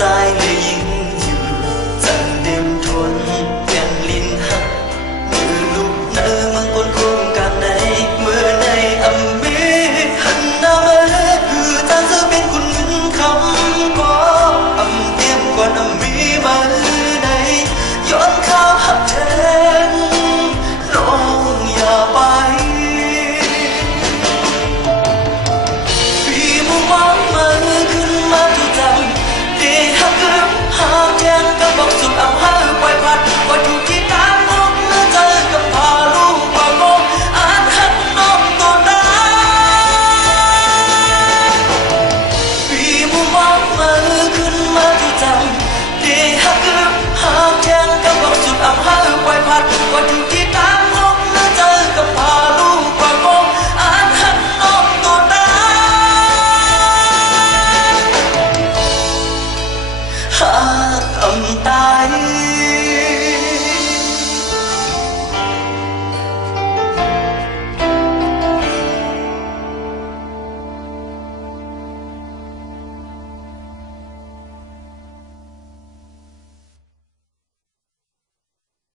inside What you did I